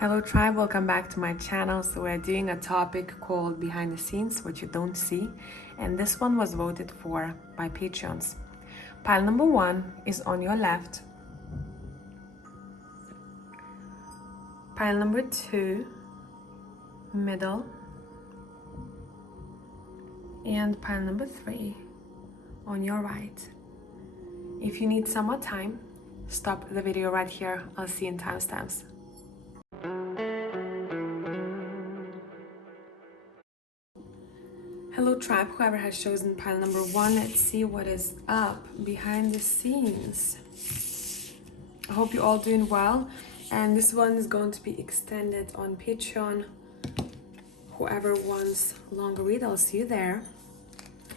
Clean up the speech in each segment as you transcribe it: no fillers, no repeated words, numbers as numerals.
Hello tribe, welcome back to my channel. So we're doing a topic called behind the scenes, what you don't see, and this one was voted for by Patreons. Pile number 1 is on your left, pile number 2 middle, and pile number 3 on your right. If you need some more time, stop the video right here. I'll see you in timestamps. Hello tribe, whoever has chosen pile number 1, let's see what is up behind the scenes. I hope you're all doing well, and this one is going to be extended on Patreon. Whoever wants longer read, I'll see you there.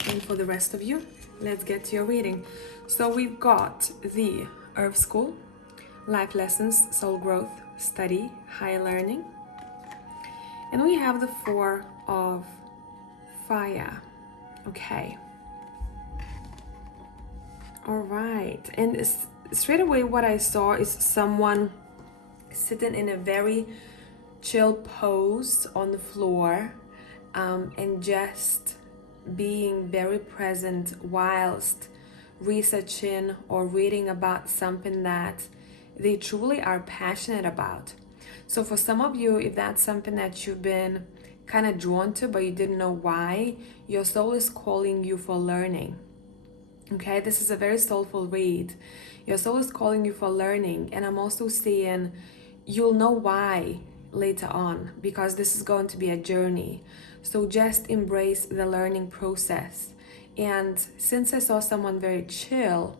And for the rest of you, let's get to your reading. So we've got the Earth School, Life Lessons, Soul Growth, Study, Higher Learning. And we have the Four of Fire. Okay. All right. And straight away what I saw is someone sitting in a very chill pose on the floor and just being very present whilst researching or reading about something that they truly are passionate about. So for some of you, if that's something that you've been kind of drawn to but you didn't know why, your soul is calling you for learning. Okay, this is a very soulful read. Your soul is calling you for learning, and I'm also seeing you'll know why later on, because this is going to be a journey. So just embrace the learning process. And since I saw someone very chill,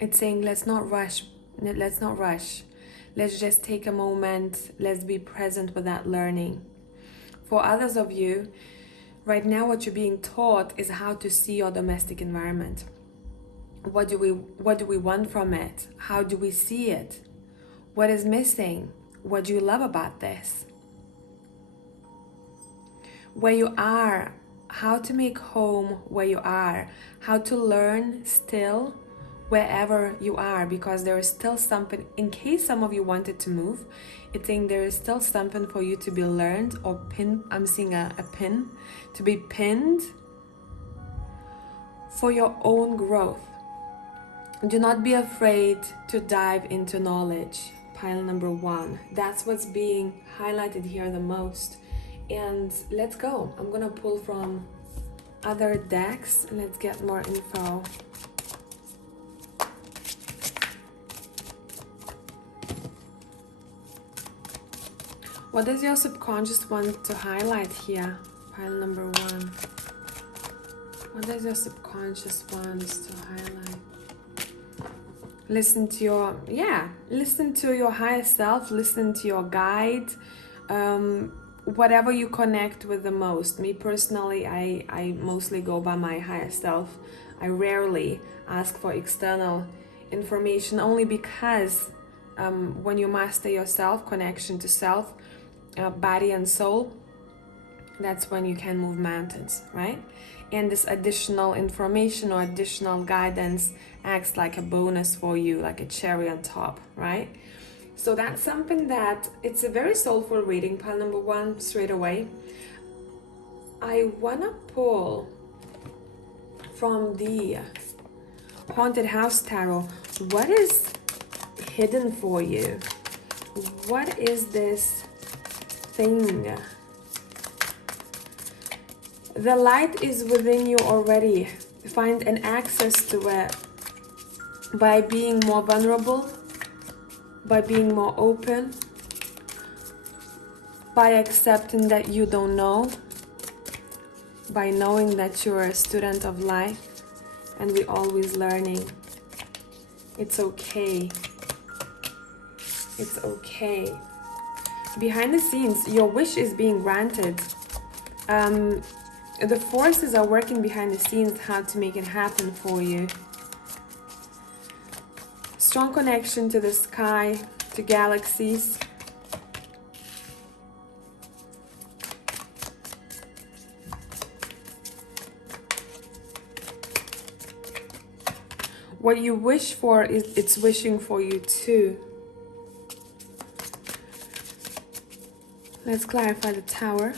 it's saying let's not rush. Let's just take a moment. Let's be present with that learning. For others of you, right now what you're being taught is how to see your domestic environment. What do we want from it? How do we see it? What is missing? What do you love about this? Where you are, how to make home where you are, how to learn still wherever you are, because there is still something, in case some of you wanted to move, it's saying there is still something for you to be learned or pinned. I'm seeing a pin, to be pinned for your own growth. Do not be afraid to dive into knowledge. Pile number 1. That's what's being highlighted here the most. And let's go. I'm gonna pull from other decks and let's get more info. What does your subconscious want to highlight here? Pile number 1. What does your subconscious want to highlight? Listen to your higher self, listen to your guide, whatever you connect with the most. Me personally, I mostly go by my higher self. I rarely ask for external information, only because when you master yourself, connection to self, body and soul, that's when you can move mountains, right? And this additional information or additional guidance acts like a bonus for you, like a cherry on top, right? So that's something that, it's a very soulful reading. Pile number 1 straight away. I wanna pull from the Haunted House Tarot. What is hidden for you? What is this thing? The light is within you already. Find an access to it by being more vulnerable, by being more open, by accepting that you don't know, by knowing that you're a student of life and we're always learning. It's okay. It's okay. Behind the scenes, your wish is being granted. The forces are working behind the scenes how to make it happen for you. Strong connection to the sky, to galaxies. What you wish for, it's wishing for you too. Let's clarify the Tower.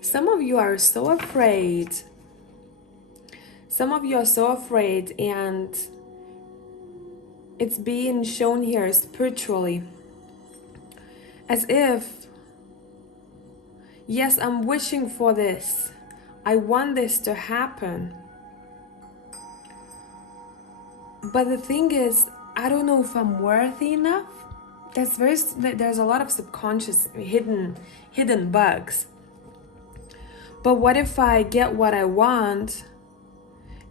Some of you are so afraid. Some of you are so afraid, and it's being shown here spiritually. As if, yes, I'm wishing for this. I want this to happen. But the thing is, I don't know if I'm worthy enough. There's a lot of subconscious hidden bugs. But what if I get what I want?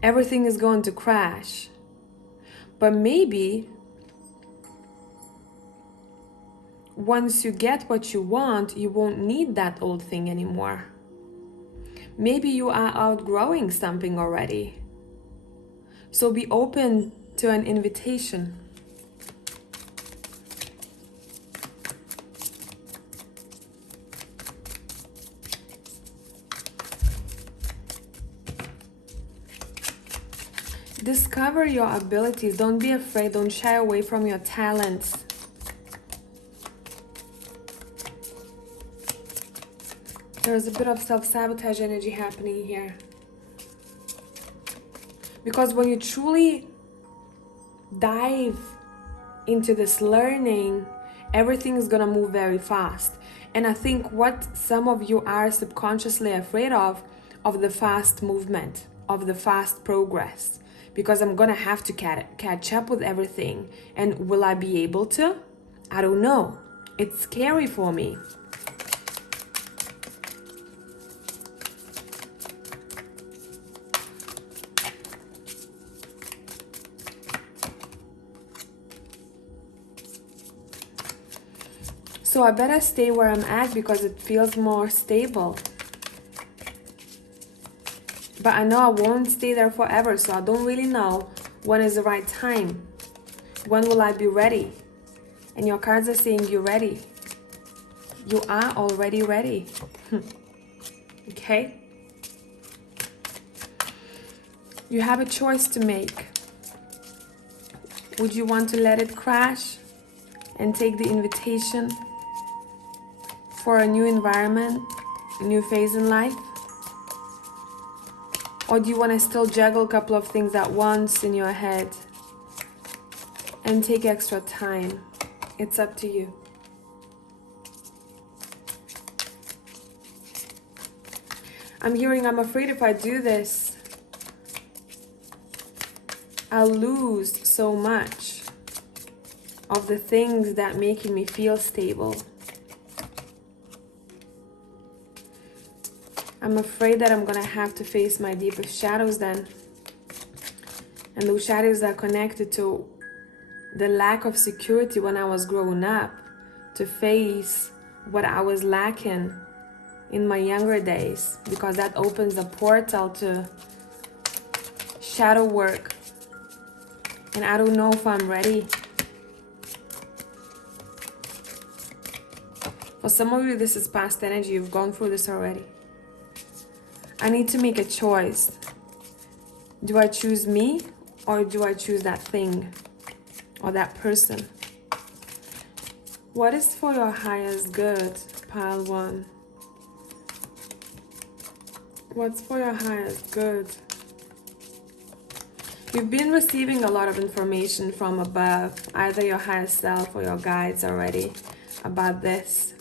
Everything is going to crash. But maybe once you get what you want, you won't need that old thing anymore. Maybe you are outgrowing something already. So be open to an invitation. Discover your abilities. Don't be afraid. Don't shy away from your talents. There's a bit of self-sabotage energy happening here. Because when you truly dive into this learning, everything is gonna move very fast. And I think what some of you are subconsciously afraid of the fast movement, of the fast progress. Because I'm gonna have to catch up with everything. And will I be able to? I don't know. It's scary for me. So I better stay where I'm at because it feels more stable. But I know I won't stay there forever, so I don't really know when is the right time. When will I be ready? And your cards are saying you're ready. You are already ready. Okay? You have a choice to make. Would you want to let it crash and take the invitation for a new environment, a new phase in life? Or do you want to still juggle a couple of things at once in your head and take extra time? It's up to you. I'm afraid if I do this, I'll lose so much of the things that making me feel stable. I'm afraid that I'm gonna have to face my deepest shadows then. And those shadows are connected to the lack of security when I was growing up, to face what I was lacking in my younger days, because that opens a portal to shadow work. And I don't know if I'm ready. For some of you, this is past energy. You've gone through this already. I need to make a choice. Do I choose me or do I choose that thing or that person? What is for your highest good, pile 1? What's for your highest good? You've been receiving a lot of information from above, either your highest self or your guides already, about this.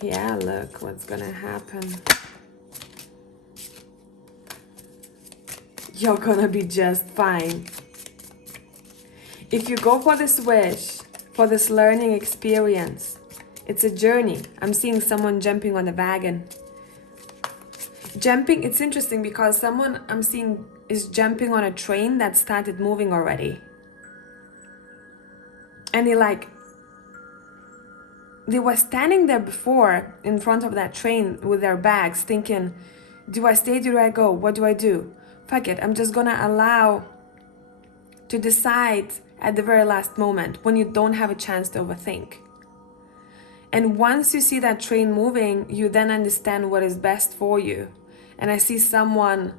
Yeah, look what's gonna happen. You're gonna be just fine. If you go for this wish, for this learning experience, it's a journey. I'm seeing someone jumping on the wagon. Jumping, it's interesting because someone I'm seeing is jumping on a train that started moving already. And they were standing there before in front of that train with their bags thinking, do I stay, do I go, what do I do? Fuck it, I'm just gonna allow to decide at the very last moment when you don't have a chance to overthink. And once you see that train moving, you then understand what is best for you. And I see someone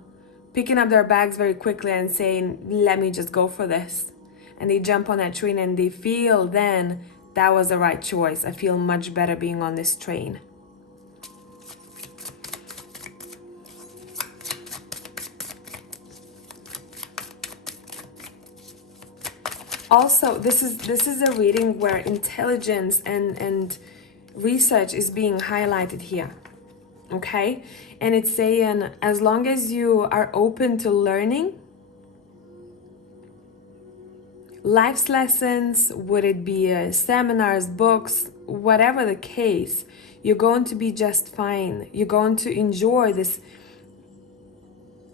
picking up their bags very quickly and saying, let me just go for this. And they jump on that train and they feel then that was the right choice. I feel much better being on this train. Also, this is a reading where intelligence and research is being highlighted here. Okay? And it's saying, as long as you are open to learning, life's lessons, would it be seminars, books, whatever the case, you're going to be just fine. You're going to enjoy this.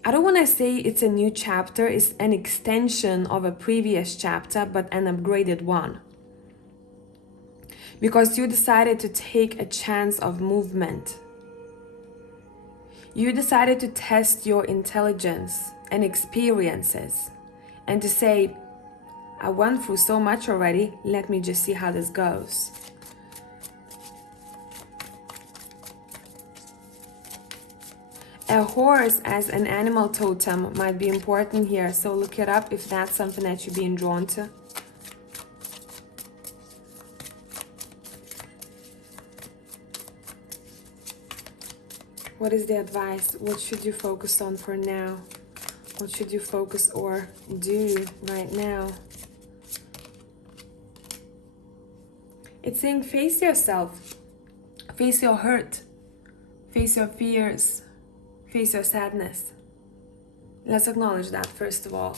I don't want to say it's a new chapter, it's an extension of a previous chapter, but an upgraded one. Because you decided to take a chance of movement. You decided to test your intelligence and experiences and to say, I went through so much already, let me just see how this goes. A horse as an animal totem might be important here, so look it up if that's something that you're being drawn to. What is the advice? What should you focus on for now? What should you focus or do right now? It's saying face yourself, face your hurt, face your fears, face your sadness. Let's acknowledge that first of all.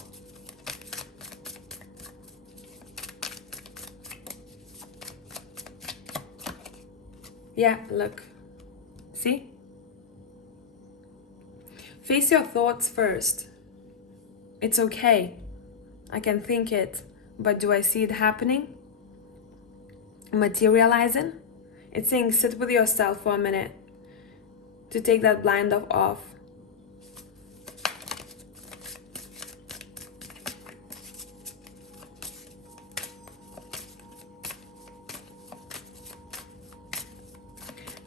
Yeah, look. See? Face your thoughts first. It's okay. I can think it, but do I see it happening? Materializing? It's saying sit with yourself for a minute to take that blind off.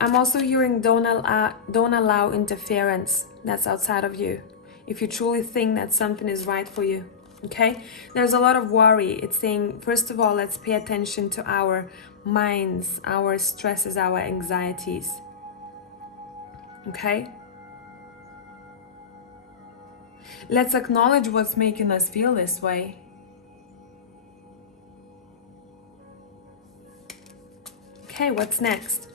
I'm also hearing don't allow interference that's outside of you. If you truly think that something is right for you, okay? There's a lot of worry. It's saying, first of all, let's pay attention to our minds, our stresses, our anxieties, okay? Let's acknowledge what's making us feel this way. Okay, what's next?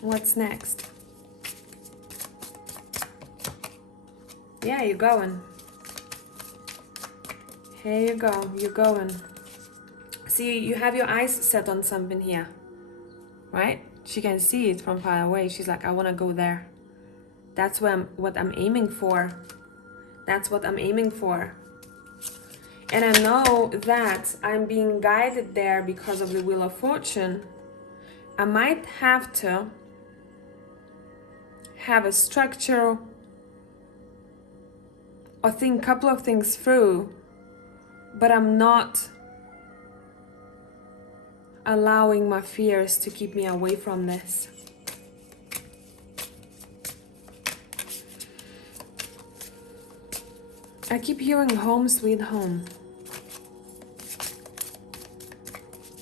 What's next? Yeah, you're going. Here you go, you're going. See, you have your eyes set on something here, right? She can see it from far away. She's like, I want to go there. That's what I'm aiming for. That's what I'm aiming for. And I know that I'm being guided there because of the Wheel of Fortune. I might have to have a structure or think a couple of things through, but I'm not allowing my fears to keep me away from this. I keep hearing home sweet home.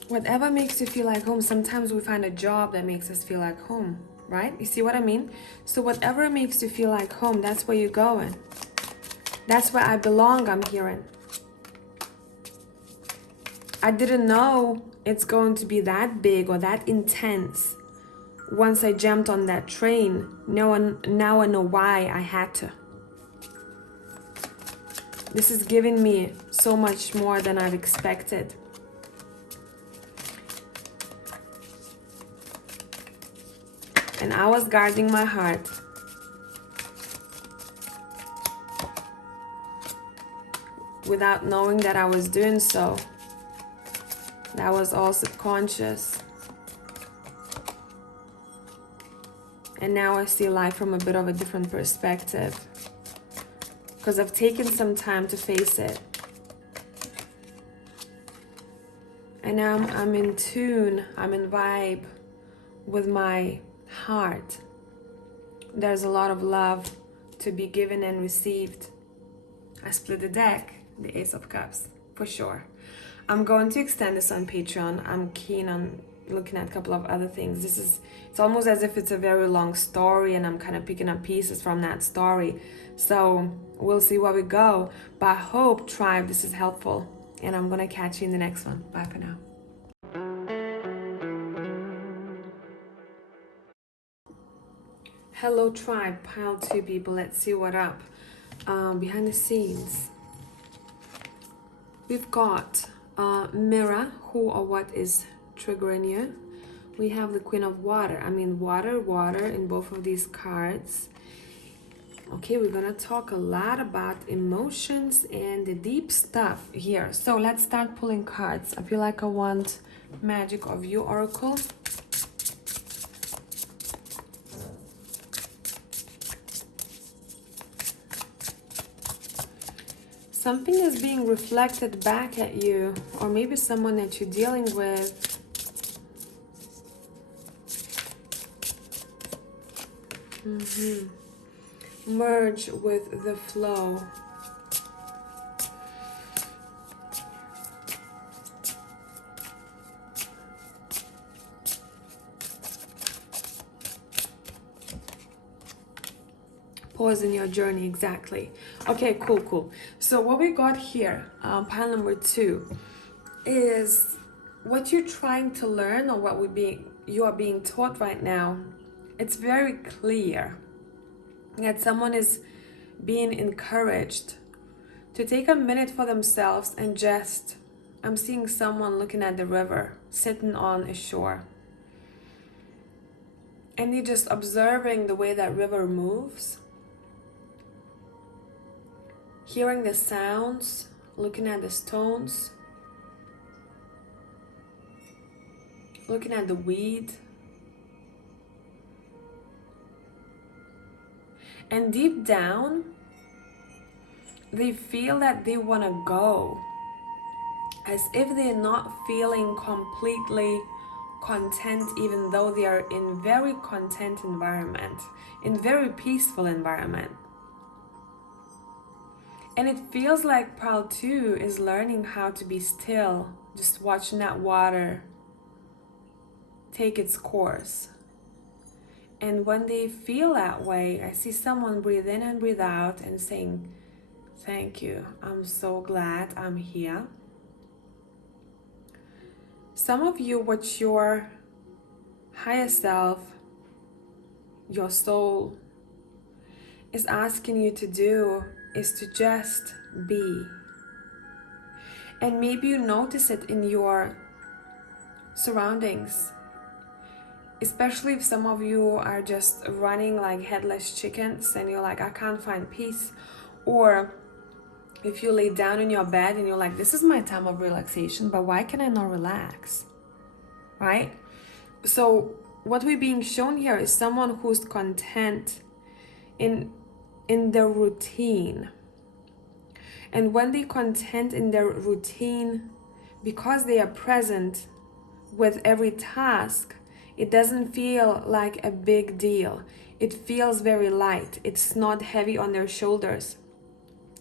Whatever makes you feel like home, sometimes we find a job that makes us feel like home, right? You see what I mean? So whatever makes you feel like home, that's where you're going. That's where I belong, I'm hearing. I didn't know it's going to be that big or that intense. Once I jumped on that train, now I know why I had to. This is giving me so much more than I've expected. And I was guarding my heart. Without knowing that I was doing so. That was all subconscious. And now I see life from a bit of a different perspective. Because I've taken some time to face it. And now I'm in tune, I'm in vibe with my heart, there's a lot of love to be given and received. I split the deck, the Ace of Cups, for sure. I'm going to extend this on Patreon. I'm keen on looking at a couple of other things. It's almost as if it's a very long story and I'm kind of picking up pieces from that story. So we'll see where we go. But I hope, tribe, this is helpful. And I'm going to catch you in the next one. Bye for now. Hello, tribe, pile 2 people. Let's see what up. Behind the scenes, we've got mirror, who or what is triggering you. We have the Queen of Water. I mean, water in both of these cards. Okay, we're gonna talk a lot about emotions and the deep stuff here. So let's start pulling cards. I feel like I want Magic of You Oracle. Something is being reflected back at you, or maybe someone that you're dealing with. Merge with the flow. Pause in your journey, exactly. Okay, cool. So what we got here, pile number 2, is what you're trying to learn or what you are being taught right now. It's very clear that someone is being encouraged to take a minute for themselves and just, I'm seeing someone looking at the river, sitting on a shore. And you're just observing the way that river moves. Hearing the sounds, looking at the stones, looking at the weed. And deep down, they feel that they want to go, as if they're not feeling completely content, even though they are in very content environment, in very peaceful environment. And it feels like pile 2 is learning how to be still, just watching that water take its course. And when they feel that way, I see someone breathe in and breathe out and saying, thank you, I'm so glad I'm here. Some of you, what your higher self, your soul, is asking you to do is to just be. And maybe you notice it in your surroundings, especially if some of you are just running like headless chickens and you're like, I can't find peace. Or if you lay down in your bed and you're like, this is my time of relaxation, but why can I not relax? Right? So what we're being shown here is someone who's content in their routine. And when they content in their routine, because they are present with every task, it doesn't feel like a big deal. It feels very light. It's not heavy on their shoulders.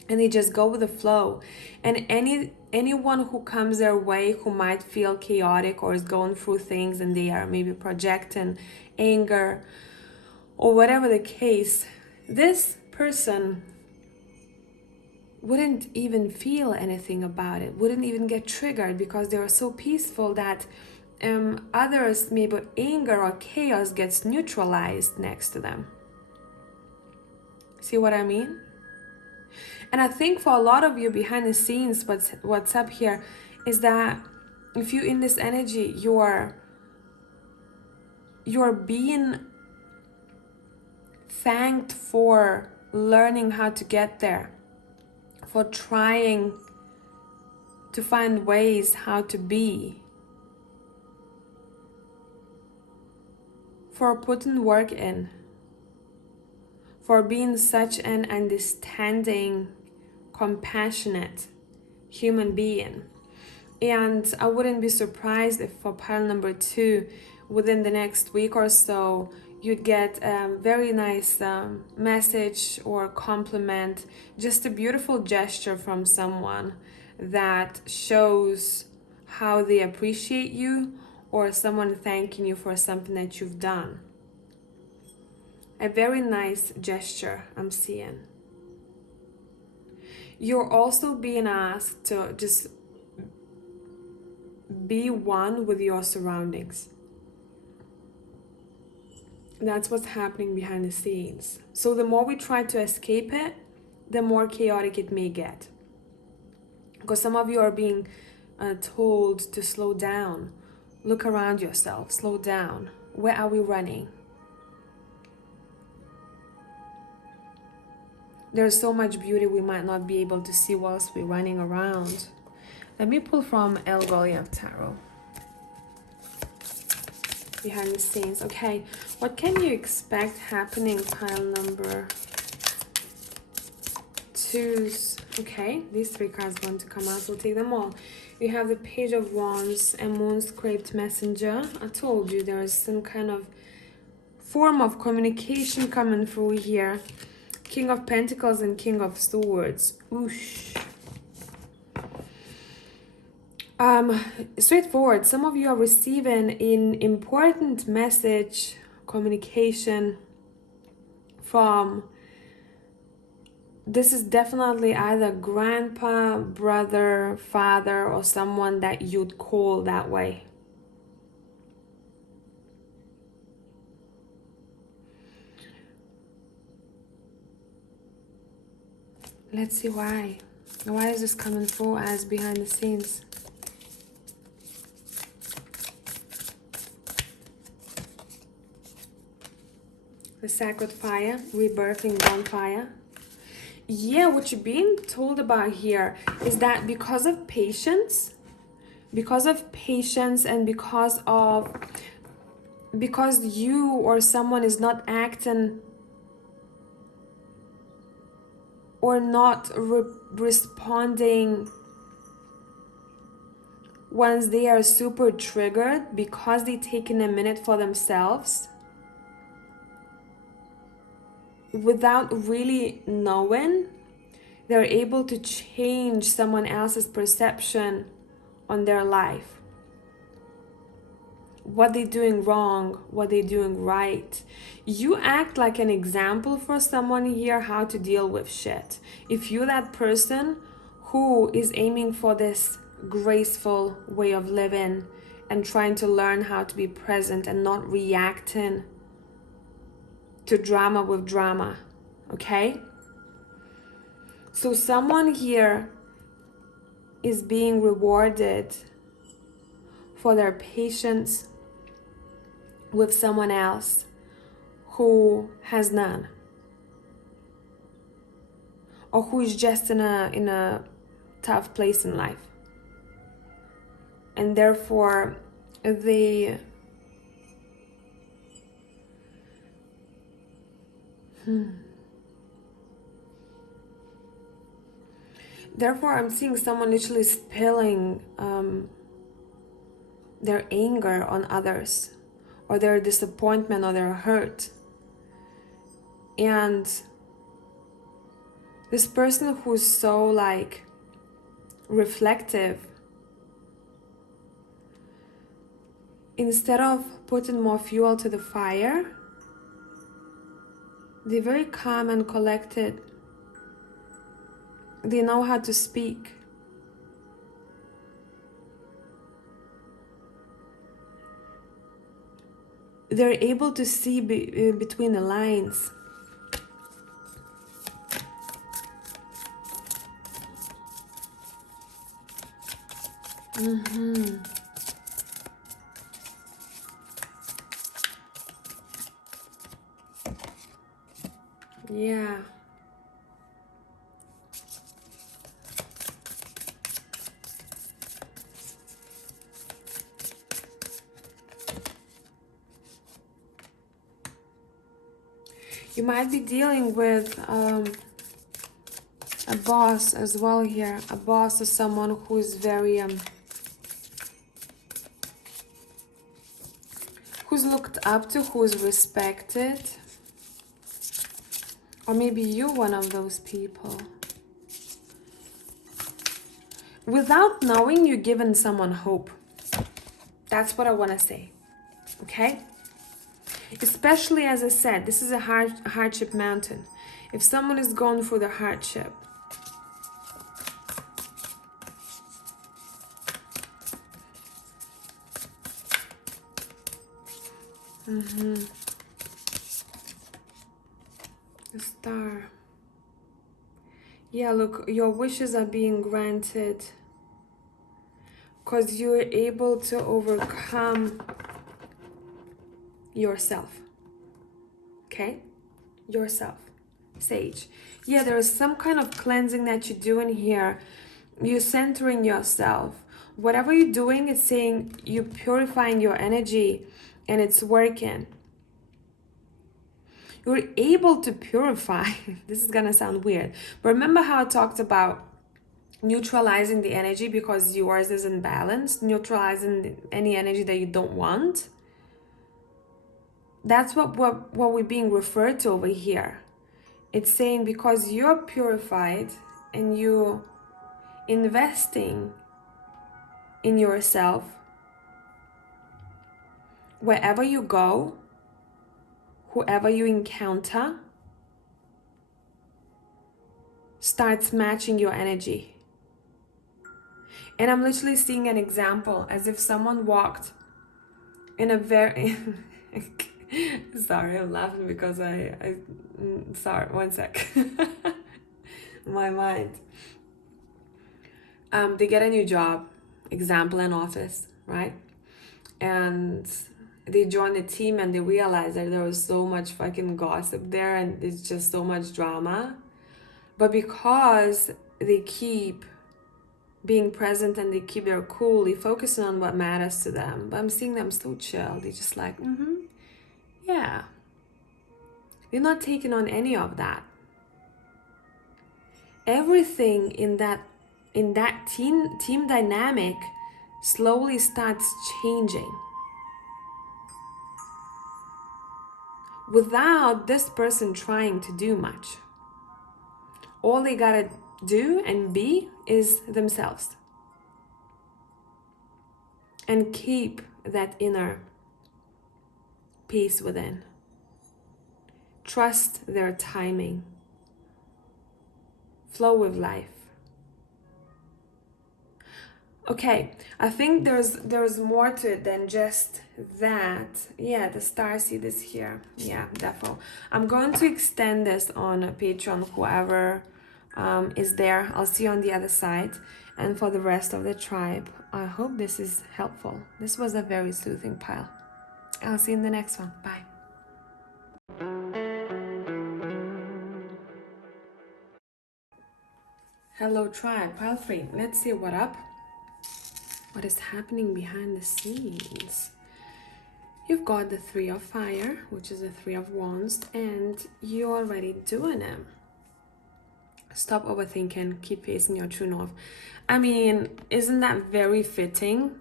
And they just go with the flow. And anyone who comes their way who might feel chaotic or is going through things and they are maybe projecting anger or whatever the case, this person wouldn't even feel anything about it, wouldn't even get triggered because they are so peaceful that others, maybe anger or chaos gets neutralized next to them. See what I mean? And I think for a lot of you behind the scenes, what's up here is that if you're in this energy, you're being thanked for learning how to get there, for trying to find ways how to be, for putting work in, for being such an understanding, compassionate human being. And I wouldn't be surprised if for pile number 2, within the next week or so, you'd get a very nice message or compliment, just a beautiful gesture from someone that shows how they appreciate you, or someone thanking you for something that you've done. A very nice gesture I'm seeing. You're also being asked to just be one with your surroundings. That's what's happening behind the scenes. So the more we try to escape it, the more chaotic it may get. Because some of you are being told to slow down. Look around yourself, slow down. Where are we running? There's so much beauty we might not be able to see whilst we're running around. Let me pull from 𝒘𝒊𝒕𝒉 Tarot. Behind the scenes. Okay, what can you expect happening? Pile number 2s. Okay, these 3 cards going to come out. We'll take them all. You have the Page of Wands and Moon-Scraped Messenger. I told you there is some kind of form of communication coming through here. King of Pentacles and King of Swords. Oosh. Straightforward. Some of you are receiving an important message, communication from, this is definitely either grandpa, brother, father, or someone that you'd call that way. Let's see why. Why is this coming through as behind the scenes? The Sacred Fire, rebirthing bonfire. Yeah, what you're being told about here is that because of patience and because you or someone is not acting or not responding once they are super triggered, because they're taking a minute for themselves without really knowing, they're able to change someone else's perception on their life. What they're doing wrong, what they're doing right. You act like an example for someone here how to deal with shit. If you're that person who is aiming for this graceful way of living and trying to learn how to be present and not reacting to drama with drama, okay? So someone here is being rewarded for their patience with someone else who has none, or who is just in a tough place in life, and therefore they Therefore, I'm seeing someone literally spilling their anger on others, or their disappointment, or their hurt. And this person who's so like reflective, instead of putting more fuel to the fire, they're very calm and collected. They know how to speak. They're able to see between the lines. Yeah. You might be dealing with a boss as well here. A boss is someone who's very who's looked up to, who's respected. Or maybe you're one of those people. Without knowing, you're giving someone hope. That's what I want to say. Okay? Especially, as I said, this is a hardship mountain. If someone is going through the hardship, the Star. Yeah, look, your wishes are being granted because you're able to overcome yourself. Okay? Yourself. Sage. Yeah, there is some kind of cleansing that you're doing here. You're centering yourself. Whatever you're doing, it's saying you're purifying your energy and it's working. You're able to purify. This is gonna sound weird, but remember how I talked about neutralizing the energy because yours isn't balanced, neutralizing any energy that you don't want. That's what we're being referred to over here. It's saying because you're purified and you're investing in yourself, wherever you go, whoever you encounter starts matching your energy. And I'm literally seeing an example as if someone walked in a very sorry, I'm laughing because sorry, one sec. My mind. They get a new job, example, an office, right? And they join the team and they realize that there was so much fucking gossip there and it's just so much drama. But because they keep being present and they keep their cool, they focusing on what matters to them. But I'm seeing them so chill. They're just like, yeah. They're not taking on any of that. Everything in that team dynamic slowly starts changing. Without this person trying to do much. All they gotta do and be is themselves. And keep that inner peace within. Trust their timing. Flow with life. Okay, I think there's more to it than just that. Yeah, the star seed is here. Yeah, definitely. I'm going to extend this on Patreon, whoever is there. I'll see you on the other side. And for the rest of the tribe, I hope this is helpful. This was a very soothing pile. I'll see you in the next one. Bye. Hello tribe, pile 3. Let's see what up. What is happening behind the scenes? You've got the 3 of Fire, which is the 3 of Wands, and you're already doing it. Stop overthinking, keep facing your true north. I mean, isn't that very fitting?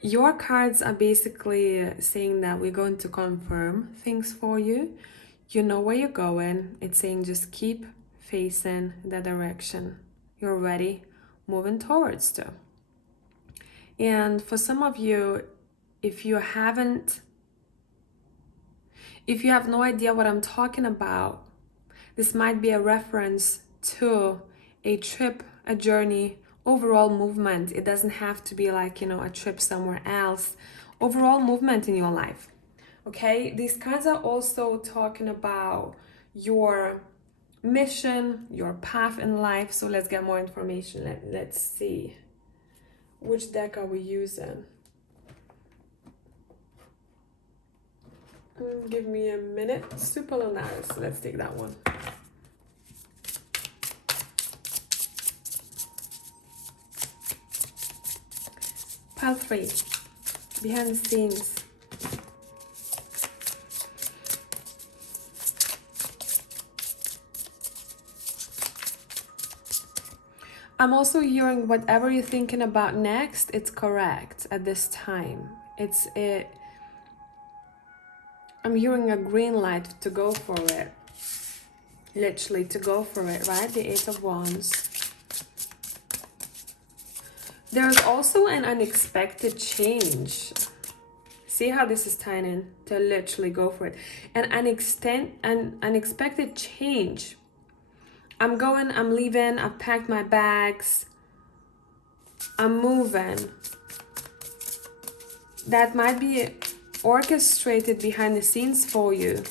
Your cards are basically saying that we're going to confirm things for you. You know where you're going. It's saying just keep facing the direction you're already moving towards to. And for some of you, if you have no idea what I'm talking about, this might be a reference to a trip, a journey, overall movement. It doesn't have to be like, a trip somewhere else. Overall movement in your life. Okay? These cards are also talking about your mission, your path in life. So let's get more information. Let's see. Which deck are we using? Give me a minute. Super Lunaris. Let's take that one. Pile 3. Behind the scenes. I'm also hearing whatever you're thinking about next, it's correct at this time. I'm hearing a green light to go for it. Literally to go for it, right? The Eight of Wands. There's also an unexpected change. See how this is tying in? To literally go for it. An unexpected change. I'm leaving, I've packed my bags. I'm moving. That might be orchestrated behind the scenes for you.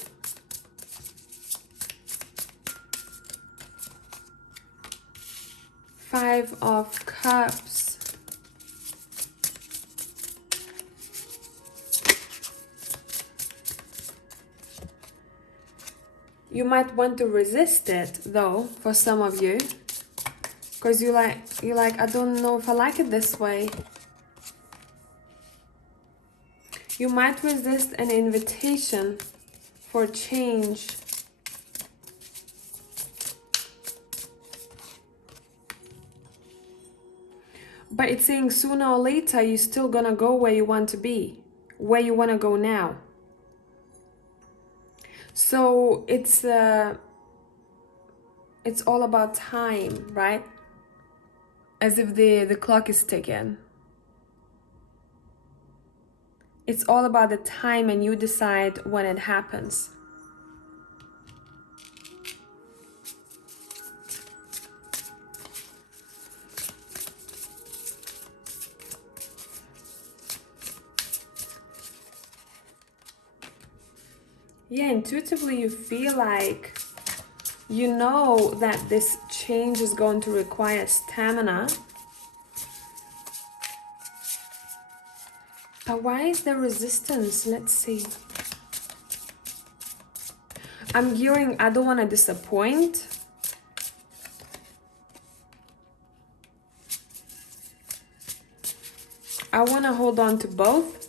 Five of Cups. You might want to resist it though, for some of you. Because you're like, I don't know if I like it this way. You might resist an invitation for change. But it's saying sooner or later, you're still gonna go where you want to be, where you want to go now. So it's all about time, right? As if the clock is ticking. It's all about the time, and you decide when it happens. Yeah, intuitively you feel like you know that this change is going to require stamina. But why is there resistance? Let's see. I'm hearing, I don't want to disappoint. I want to hold on to both.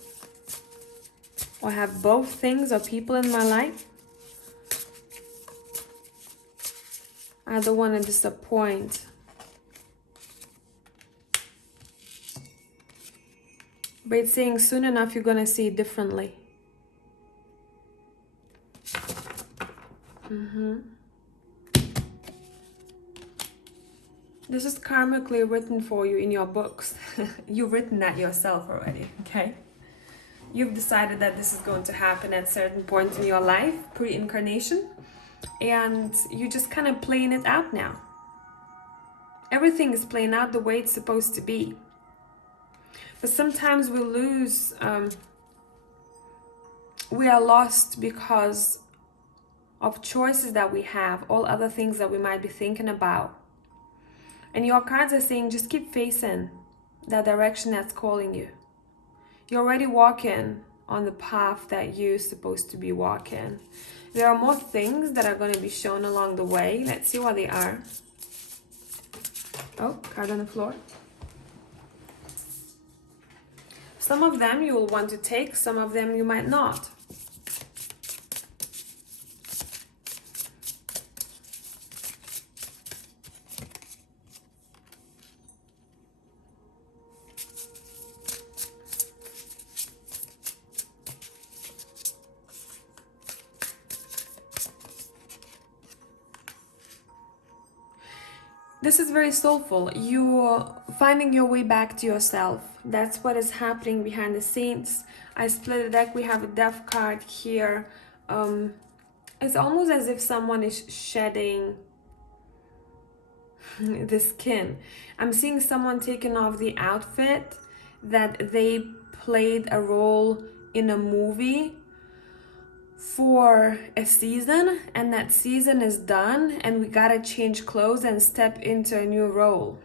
Or have both things or people in my life. I don't want to disappoint. But it's saying soon enough you're going to see it differently. This is karmically written for you in your books. You've written that yourself already, okay? You've decided that this is going to happen at a certain point in your life, pre-incarnation, and you're just kind of playing it out now. Everything is playing out the way it's supposed to be. But sometimes we lose, we are lost because of choices that we have, all other things that we might be thinking about. And your cards are saying, just keep facing that direction that's calling you. You're already walking on the path that you're supposed to be walking. There are more things that are going to be shown along the way. Let's see what they are. Oh, card on the floor. Some of them you will want to take, some of them you might not. This is very soulful. You're finding your way back to yourself. That's what is happening behind the scenes. I split the deck. We have a Death card here. It's almost as if someone is shedding the skin. I'm seeing someone taking off the outfit that they played a role in a movie for a season, and that season is done and we gotta change clothes and step into a new role.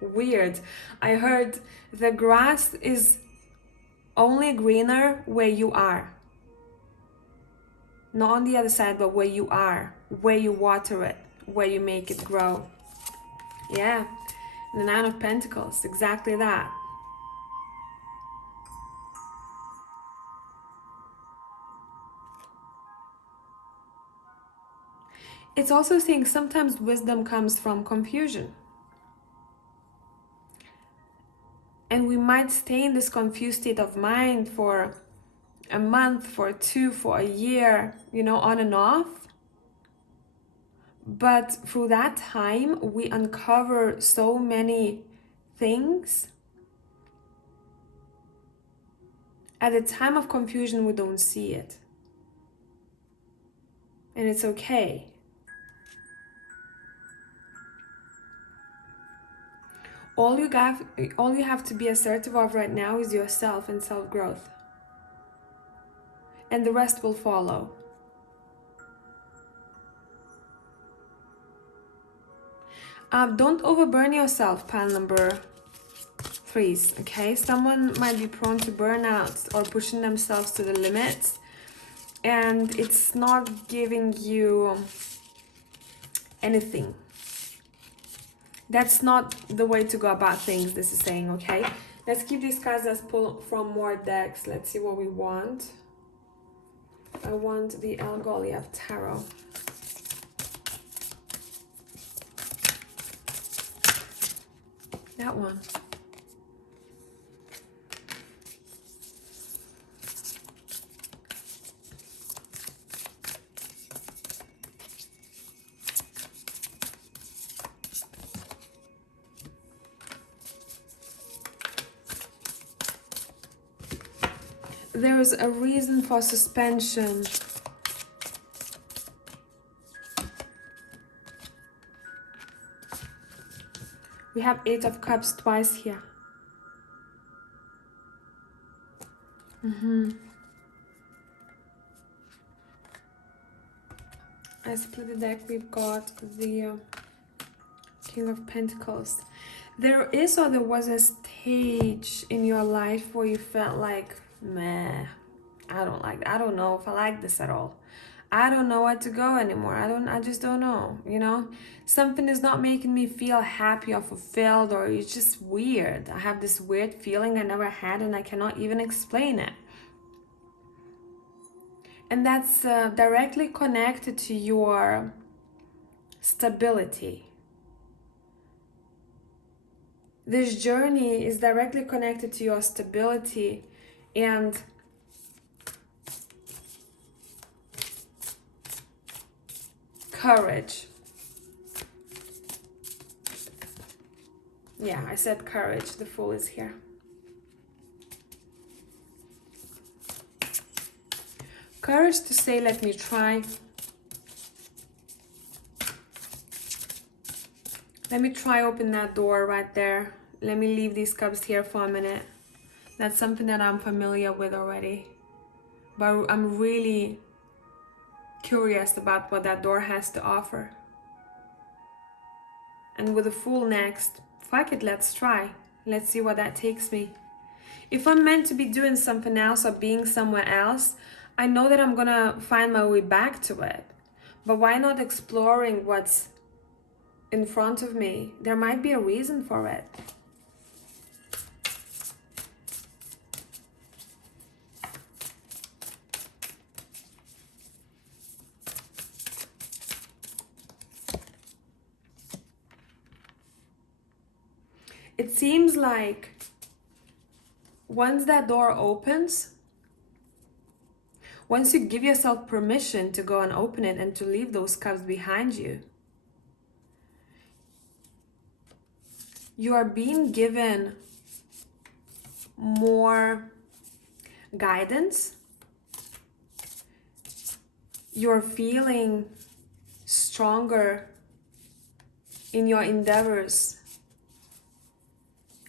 Weird. I heard the grass is only greener where you are. Not on the other side, but where you are, where you water it, where you make it grow. Yeah, the Nine of Pentacles, exactly that. It's also saying sometimes wisdom comes from confusion. And we might stay in this confused state of mind for a month, for two, for a year, on and off. But through that time, we uncover so many things. At the time of confusion, we don't see it. And it's okay. All you have to be assertive of right now is yourself and self-growth. And the rest will follow. Don't overburn yourself, pile number 3s, okay? Someone might be prone to burnout or pushing themselves to the limits, and it's not giving you anything. That's not the way to go about things, this is saying, okay? Let's keep these cards. Let's pull from more decks. Let's see what we want. I want the Goliath Tarot. That one. There is a reason for suspension. We have 8 of Cups twice here. I split the deck. We've got the King of Pentacles. There is or there was a stage in your life where you felt like, meh, I don't know if I like this at all. I don't know where to go anymore. I just don't know, Something is not making me feel happy or fulfilled, or it's just weird. I have this weird feeling I never had and I cannot even explain it. And that's directly connected to your stability. This journey is directly connected to your stability and courage. Yeah, I said courage. The Fool is here. Courage to say, let me try. Let me try open that door right there. Let me leave these cups here for a minute. That's something that I'm familiar with already. But I'm really curious about what that door has to offer. And with the Fool next, fuck it, let's try. Let's see what that takes me. If I'm meant to be doing something else or being somewhere else, I know that I'm gonna find my way back to it. But why not exploring what's in front of me? There might be a reason for it. It seems like once that door opens, once you give yourself permission to go and open it and to leave those cups behind you, you are being given more guidance. You're feeling stronger in your endeavors.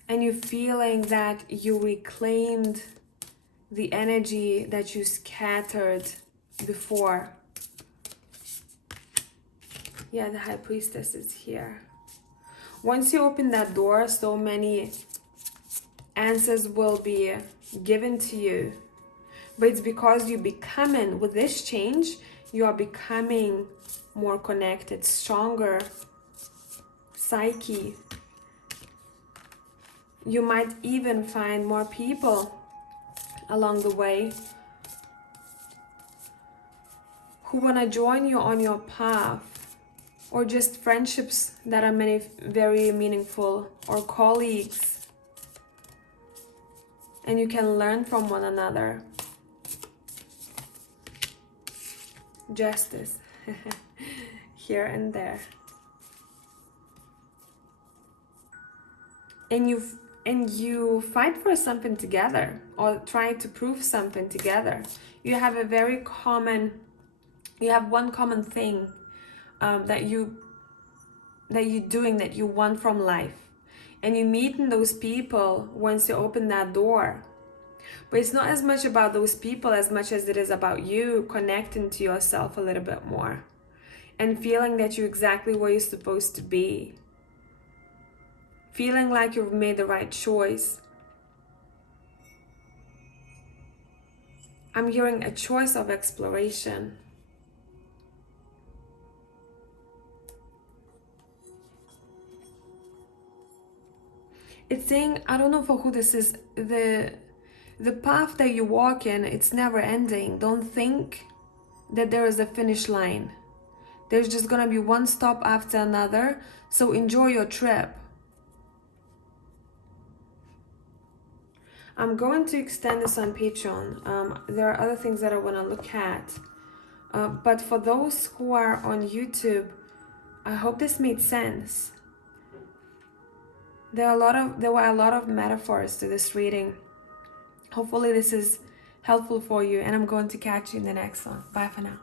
And you're feeling that you reclaimed the energy that you scattered before. Yeah, the High Priestess is here. Once you open that door, so many answers will be given to you. But it's because you're becoming, with this change, you are becoming more connected, stronger psyche. You might even find more people along the way who want to join you on your path or just friendships that are very meaningful, or colleagues, and you can learn from one another. Justice here and there, and you fight for something together, or try to prove something together. You have one common thing that you're doing, that you want from life, and you meeting those people once you open that door. But it's not as much about those people as much as it is about you connecting to yourself a little bit more, and feeling that you're exactly where you're supposed to be, feeling like you've made the right choice. I'm hearing a choice of exploration. It's saying, I don't know for who this is, the path that you walk in, it's never ending. Don't think that there is a finish line. There's just gonna be one stop after another, so enjoy your trip. I'm going to extend this on Patreon. There are other things that I want to look at. But for those who are on YouTube, I hope this made sense. There were a lot of metaphors to this reading. Hopefully this is helpful for you, and I'm going to catch you in the next one. Bye for now.